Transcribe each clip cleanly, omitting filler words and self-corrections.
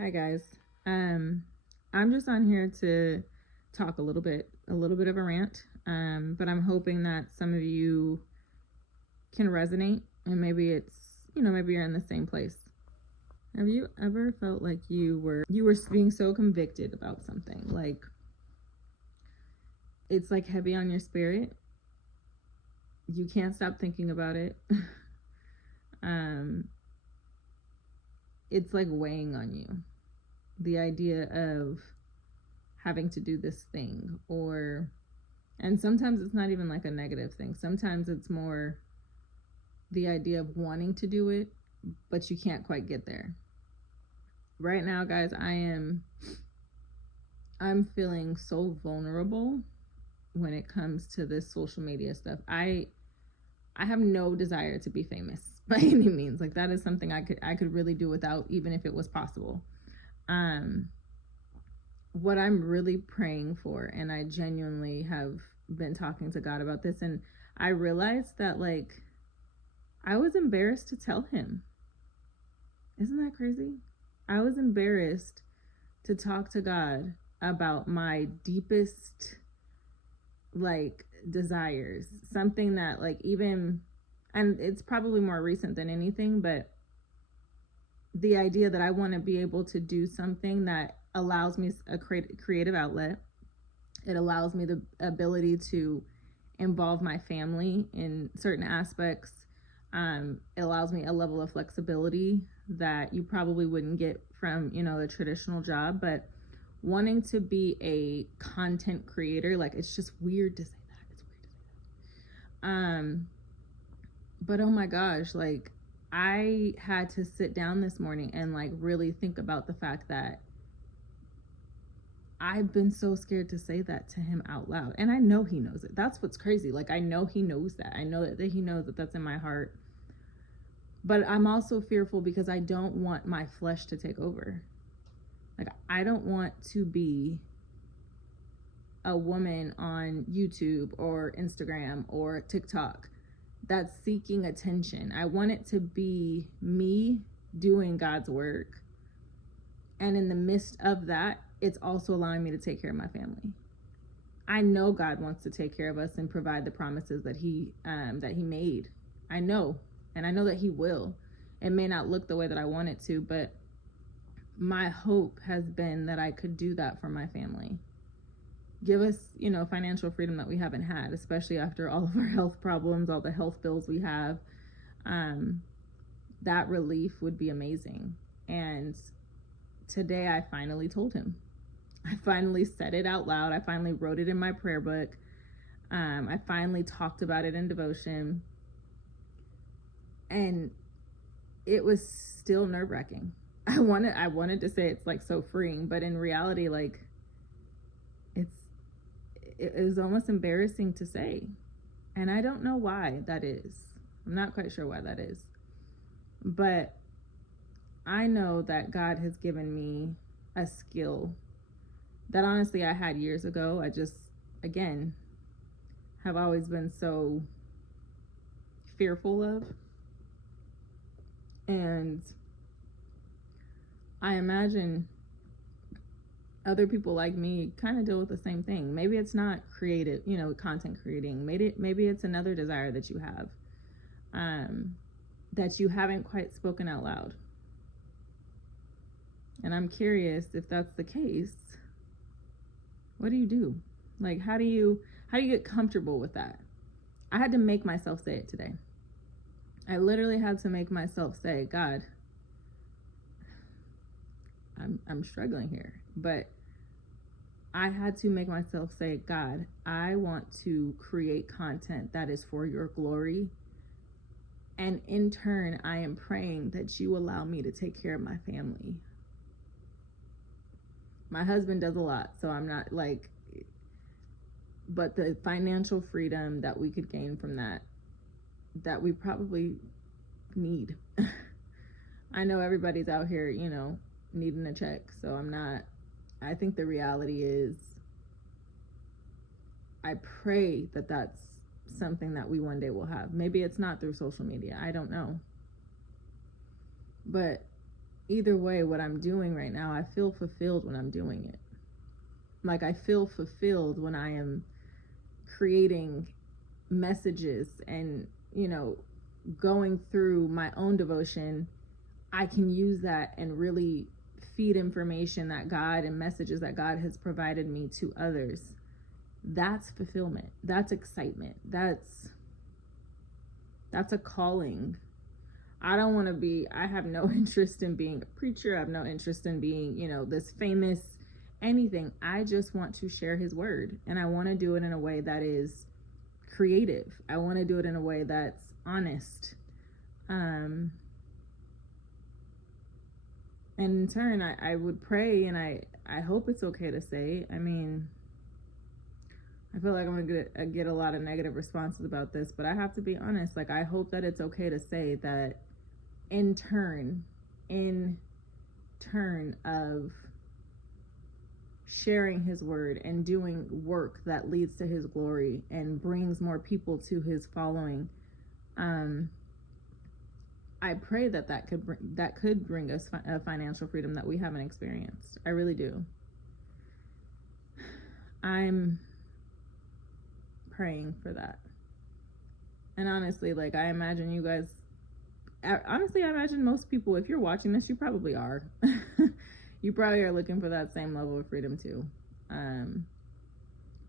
Hi guys. I'm just on here to talk a little bit of a rant. But I'm hoping that some of you can resonate, and maybe maybe you're in the same place. Have you ever felt like you were being so convicted about something, like it's like heavy on your spirit? You can't stop thinking about it. It's like weighing on you. The idea of having to do this thing, and sometimes it's not even like a negative thing. Sometimes it's more the idea of wanting to do it, but you can't quite get there. Right now, guys, I'm feeling so vulnerable when it comes to this social media stuff. I have no desire to be famous by any means. Like, that is something I could really do without, even if it was possible. What I'm really praying for, and I genuinely have been talking to God about this, and I realized that, like, I was embarrassed to tell him. Isn't that crazy? I was embarrassed to talk to God about my deepest, like, desires. Something that, like, even, and it's probably more recent than anything, but the idea that I want to be able to do something that allows me a creative outlet. It allows me the ability to involve my family in certain aspects. It allows me a level of flexibility that you probably wouldn't get from, the traditional job. But wanting to be a content creator, like, it's just weird to say that. It's weird to say that. But oh my gosh, like, I had to sit down this morning and, like, really think about the fact that I've been so scared to say that to him out loud. And I know he knows it. That's what's crazy. Like, I know he knows that. I know that he knows that that's in my heart. But I'm also fearful because I don't want my flesh to take over. Like, I don't want to be a woman on YouTube or Instagram or TikTok that's seeking attention. I want it to be me doing God's work. And in the midst of that, it's also allowing me to take care of my family. I know God wants to take care of us and provide the promises that he made. I know, and I know that he will. It may not look the way that I want it to, but my hope has been that I could do that for my family. Give us, financial freedom that we haven't had, especially after all of our health problems, all the health bills we have. That relief would be amazing. And today I finally told him. I finally said it out loud. I finally wrote it in my prayer book. I finally talked about it in devotion. And it was still nerve-wracking. I wanted to say it's, like, so freeing, but in reality, like, it was almost embarrassing to say. And I don't know why that is. I'm not quite sure why that is. But I know that God has given me a skill that honestly I had years ago. I just, again, have always been so fearful of. And I imagine other people like me kind of deal with the same thing. Maybe it's not creative, content creating. Maybe it's another desire that you have, that you haven't quite spoken out loud. And I'm curious, if that's the case, what do you do? Like, how do you get comfortable with that? I had to make myself say it today. I literally had to make myself say, God, I'm struggling here. But I had to make myself say, God, I want to create content that is for your glory. And in turn, I am praying that you allow me to take care of my family. My husband does a lot, so I'm not like, but the financial freedom that we could gain from that we probably need. I know everybody's out here, needing a check, so I think the reality is, I pray that that's something that we one day will have. Maybe it's not through social media. I don't know. But either way, what I'm doing right now, I feel fulfilled when I'm doing it. Like, I feel fulfilled when I am creating messages and, going through my own devotion. I can use that and really feed information that God and messages that God has provided me to others. That's fulfillment. That's excitement. That's a calling. I have no interest in being a preacher. I have no interest in being, this famous anything. I just want to share his word, and I want to do it in a way that is creative. I want to do it in a way that's honest. And in turn, I would pray, and I hope it's okay to say, I feel like I'm going to get a lot of negative responses about this, but I have to be honest. Like, I hope that it's okay to say that in turn of sharing his word and doing work that leads to his glory and brings more people to his following, I pray that could bring us a financial freedom that we haven't experienced. I really do. I'm praying for that. And honestly, like, I imagine you guys, I imagine most people, if you're watching this, you probably are. You probably are looking for that same level of freedom too.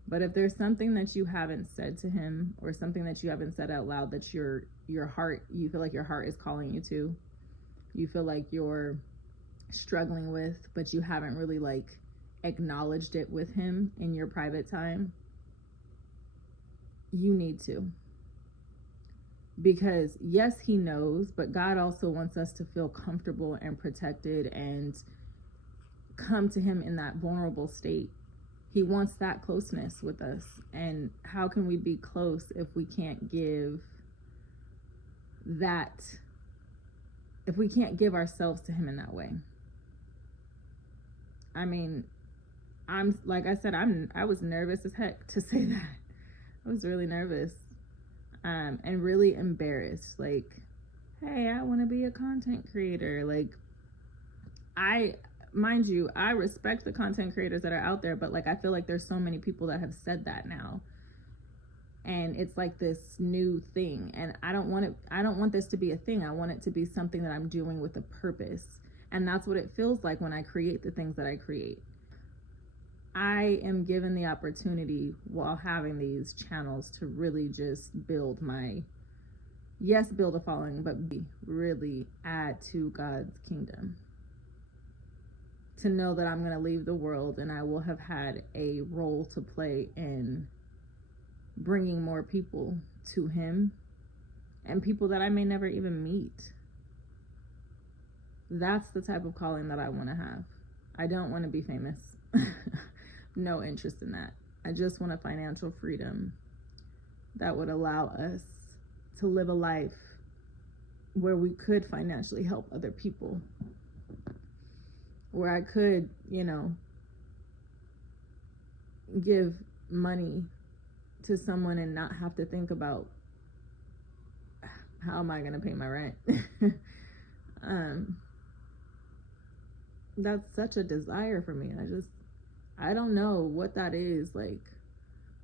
But if there's something that you haven't said to him, or something that you haven't said out loud, that you feel like your heart is calling you to, you feel like you're struggling with, but you haven't really acknowledged it with him in your private time, you need to. Because yes, he knows, but God also wants us to feel comfortable and protected and come to him in that vulnerable state. He wants that closeness with us. And how can we be close if we can't give that, if we can't give ourselves to him in that way? I was nervous as heck to say that. I was really nervous, and really embarrassed. Like, hey, I want to be a content creator. Like, mind you, I respect the content creators that are out there, but I feel like there's so many people that have said that now, and it's like this new thing. And I don't want this to be a thing. I want it to be something that I'm doing with a purpose. And that's what it feels like when I create the things that I create. I am given the opportunity while having these channels to really just build a following, but really add to God's kingdom. To know that I'm going to leave the world and I will have had a role to play in bringing more people to him, and people that I may never even meet. That's the type of calling that I want to have. I don't want to be famous. No interest in that. I just want a financial freedom that would allow us to live a life where we could financially help other people, where I could, give money to someone and not have to think about, how am I going to pay my rent? That's such a desire for me. I don't know what that is. Like,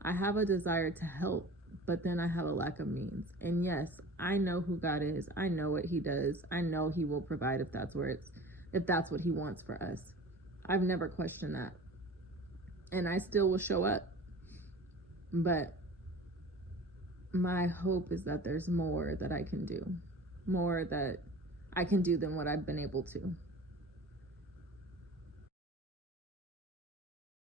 I have a desire to help, but then I have a lack of means. And yes, I know who God is. I know what he does. I know he will provide if that's what he wants for us. I've never questioned that. And I still will show up. But my hope is that there's more that I can do. More that I can do than what I've been able to.